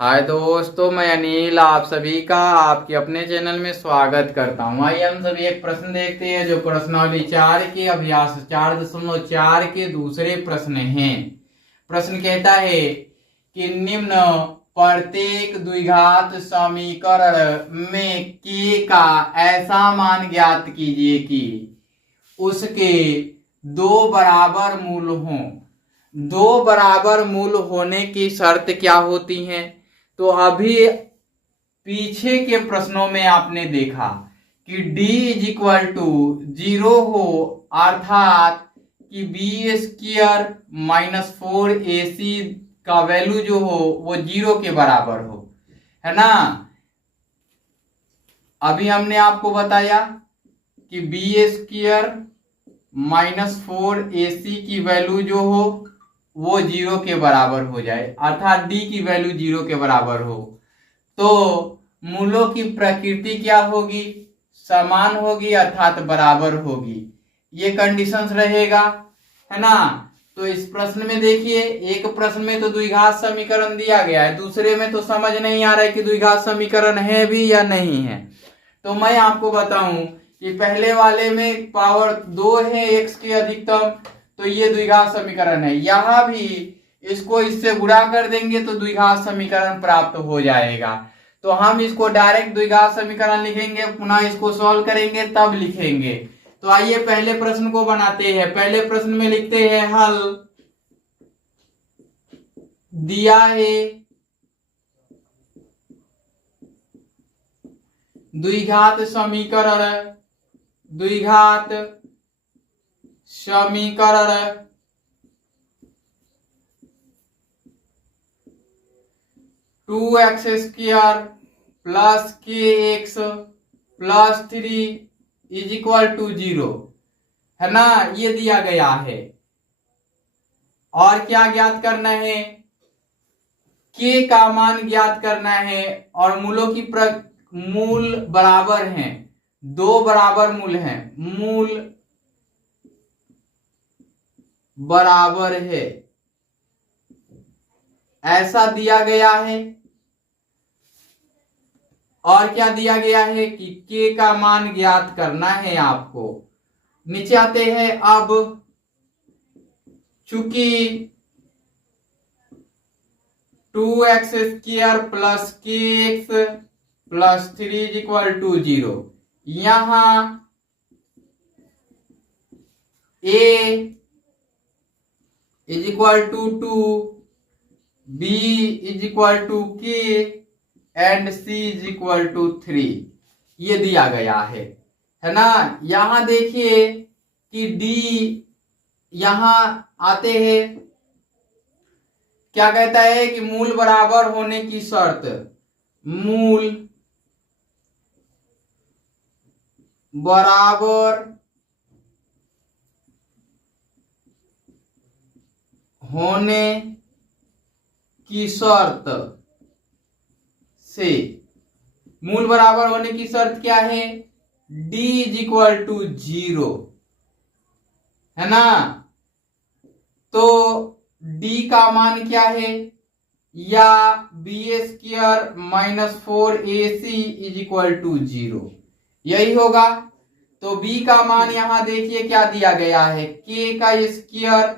हाय दोस्तों, मैं अनिल आप सभी का आपके अपने चैनल में स्वागत करता हूं। आइए हम सभी एक प्रश्न देखते हैं जो प्रश्नावली 4 के अभ्यास 4.4 के दूसरे प्रश्न हैं। प्रश्न कहता है कि निम्न प्रत्येक द्विघात समीकरण में k का ऐसा मान ज्ञात कीजिए कि उसके दो बराबर मूल हों। दो बराबर मूल होने की शर्त क्या होती है? तो अभी पीछे के प्रश्नों में आपने देखा कि d इज इक्वल टू 0 हो, अर्थात कि बी स्क्वायर माइनस 4ac का वैल्यू जो हो वो 0 के बराबर हो, है ना। अभी हमने आपको बताया कि बी स्क्वायर माइनस 4ac की वैल्यू जो हो वो 0 के बराबर हो जाए, अर्थात d की वैल्यू 0 के बराबर हो, तो मूलों की प्रकृति क्या होगी? समान होगी, अर्थात बराबर होगी। ये कंडीशंस रहेगा, है ना। तो इस प्रश्न में देखिए, एक प्रश्न में तो द्विघात समीकरण दिया गया है, दूसरे में तो समझ नहीं आ रहा है कि द्विघात समीकरण है भी या नहीं है। तो मैं आपको बताऊं कि पहले वाले में पावर 2 है x के अधिकतम, तो ये द्विघात समीकरण है। यहां भी इसको इससे गुणा कर देंगे तो द्विघात समीकरण प्राप्त हो जाएगा। तो हम इसको डायरेक्ट द्विघात समीकरण लिखेंगे, पुनः इसको सॉल्व करेंगे तब लिखेंगे। तो आइए पहले प्रश्न को बनाते हैं। पहले प्रश्न में लिखते हैं हल। दिया है द्विघात समीकरण 2x square plus kx plus 3 is equal to 0, है ना। ये दिया गया है और क्या ज्ञात करना है? k का मान ज्ञात करना है और मूलों की मूल बराबर हैं, दो बराबर मूल हैं, मूल बराबर है ऐसा दिया गया है। और क्या दिया गया है कि k का मान ज्ञात करना है आपको। नीचे आते हैं। अब चूंकि 2x square plus kx plus 3 is equal to 0, यहां a is equal to 2, b is equal to k and c is equal to 3, ये दिया गया है ना। यहां देखिए कि d, यहां आते हैं, क्या कहता है कि मूल बराबर होने की शर्त, मूल बराबर होने की शर्त से, मूल बराबर होने की शर्त क्या है? d इज इक्वल टू 0, है ना। तो d का मान क्या है? या B square minus 4ac is equal to 0, यही होगा। तो b का मान यहां देखिए क्या दिया गया है, k का स्क्वायर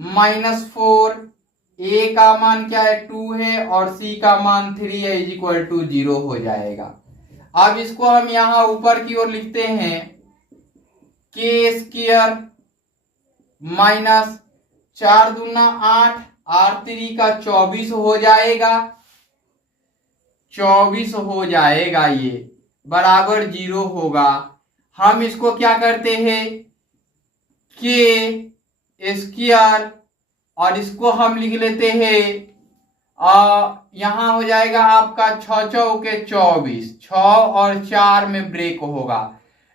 माइनस 4, a का मान क्या है 2 है और c का मान 3 है, इज इक्वल टू 0 हो जाएगा। अब इसको हम यहां ऊपर की ओर लिखते हैं, k स्क्वायर माइनस 4 दूना 8 और 3 का 24 हो जाएगा, 24 हो जाएगा, ये बराबर 0 होगा। हम इसको क्या करते हैं, k स्क्वायर और इसको हम लिख लेते हैं, यहां हो जाएगा आपका 6 चौके 24, 6 और 4 में ब्रेक होगा,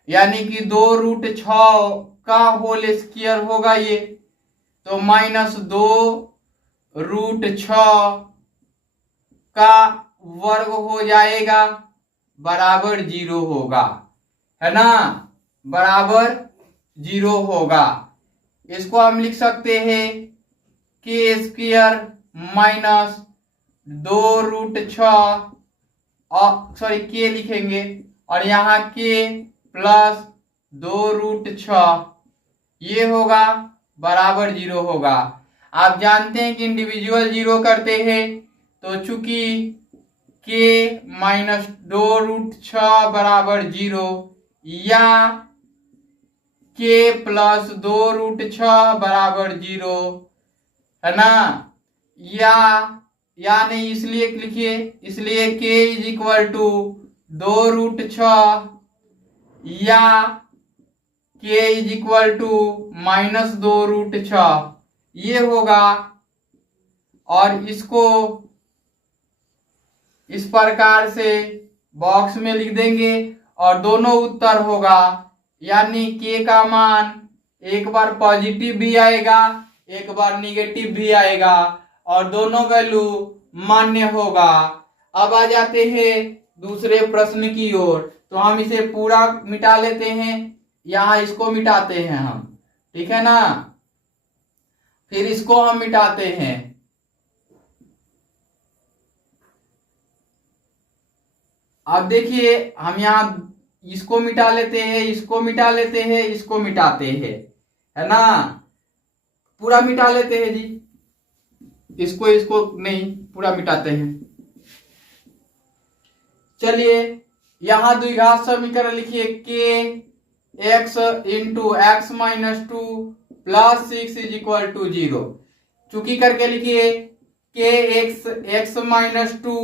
यानी कि 2 रूट 6 का होल स्क्वायर होगा ये, तो माइनस 2 रूट 6 का वर्ग हो जाएगा, बराबर 0 होगा, है ना, बराबर 0 होगा। इसको हम लिख सकते हैं k स्क्वायर माइनस 2√6 और सॉरी के लिखेंगे और यहाँ के प्लस 2√6 ये होगा बराबर 0 होगा। आप जानते हैं कि इंडिविजुअल 0 करते हैं तो चूंकि के माइनस 2√6 बराबर 0 या के प्लस 2√6 बराबर 0 है ना, या नहीं, इसलिए लिखिए, इसलिए के इज इक्वल टू 2√6 या के इज इक्वल टू माइनस 2√6 ये होगा। और इसको इस प्रकार से बॉक्स में लिख देंगे और दोनों उत्तर होगा, यानी के का मान एक बार पॉजिटिव भी आएगा एक बार निगेटिव भी आएगा और दोनों वैल्यू मान्य होगा। अब आ जाते हैं दूसरे प्रश्न की ओर। तो हम इसे पूरा मिटा लेते हैं, यहां इसको मिटाते हैं हम, ठीक है ना, फिर इसको हम मिटाते हैं। अब देखिए हम यहां इसको मिटा लेते हैं, इसको मिटा लेते हैं, इसको मिटाते हैं, है ना, पूरा मिटा लेते हैं जी, इसको नहीं, पूरा मिटाते हैं। चलिए यहां द्विघात समीकरण लिखिए, k x into x minus 2 plus 6 is equal to 0। चूंकि करके लिखिए k x minus 2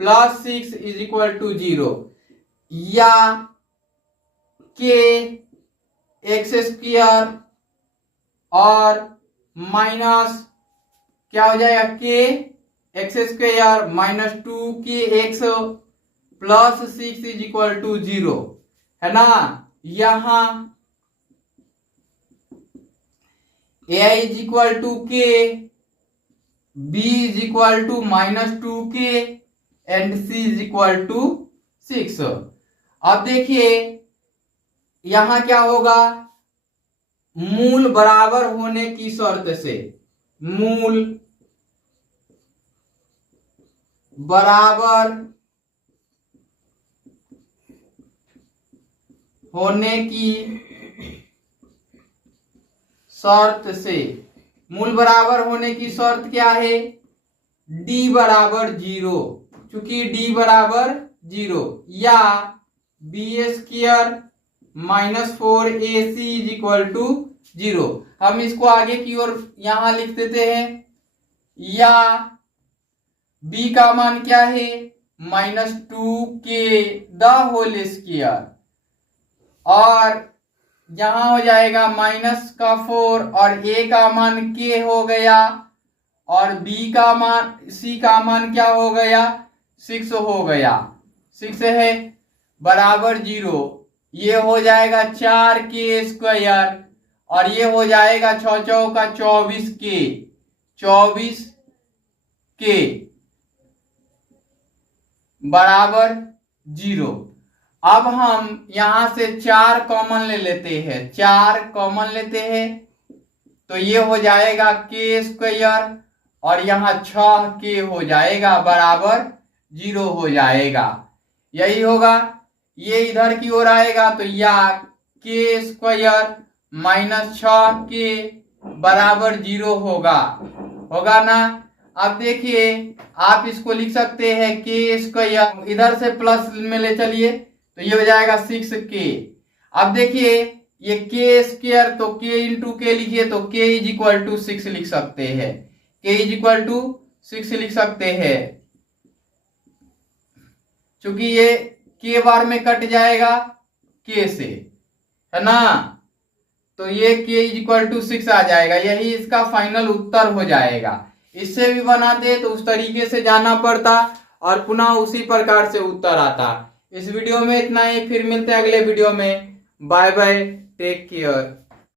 plus 6 is equal to 0 या के एक्स स्क्वायर और माइनस क्या हो जाएगा, के x square minus 2 k x plus 6 is equal to 0, है ना। यहां a is equal to k, b is equal to minus 2k and c is equal to 6। अब देखिए यहां क्या होगा, मूल बराबर होने की शर्त से, मूल बराबर होने की शर्त से, मूल बराबर होने की शर्त क्या है, d बराबर 0, चूंकि d बराबर 0 या B square minus 4ac is equal to 0। हम इसको आगे की ओर यहां लिख देते हैं, या b का मान क्या है, minus 2k the whole square, और यहां हो जाएगा माइनस का 4 और a का मान k हो गया और b का मान c का मान क्या हो गया, 6 हो गया, 6 है बराबर 0। ये हो जाएगा 4k स्क्वायर और ये हो जाएगा 6 चौका 24k, 24k बराबर 0। अब हम यहां से 4 कॉमन ले लेते हैं, 4 कॉमन लेते हैं तो ये हो जाएगा k स्क्वायर और यहाँ 6k हो जाएगा बराबर 0 हो जाएगा, यही होगा। ये इधर की ओर आएगा तो या k स्क्वायर माइनस 6k बराबर 0 होगा ना। अब देखिए आप इसको लिख सकते हैं k स्क्वायर, इधर से प्लस में ले चलिए तो ये हो जाएगा 6k। अब देखिए ये k स्क्वायर तो k इंटू के लिखिए तो k इज इक्वल टू 6 लिख सकते हैं, k इज इक्वल टू 6 लिख सकते हैं, क्योंकि ये k बार में कट जाएगा k से, है ना, तो ये k इज इक्वल टू 6 आ जाएगा, यही इसका फाइनल उत्तर हो जाएगा। इससे भी बनाते तो उस तरीके से जाना पड़ता और पुनः उसी प्रकार से उत्तर आता। इस वीडियो में इतना ही, फिर मिलते हैं अगले वीडियो में। Bye bye, take care.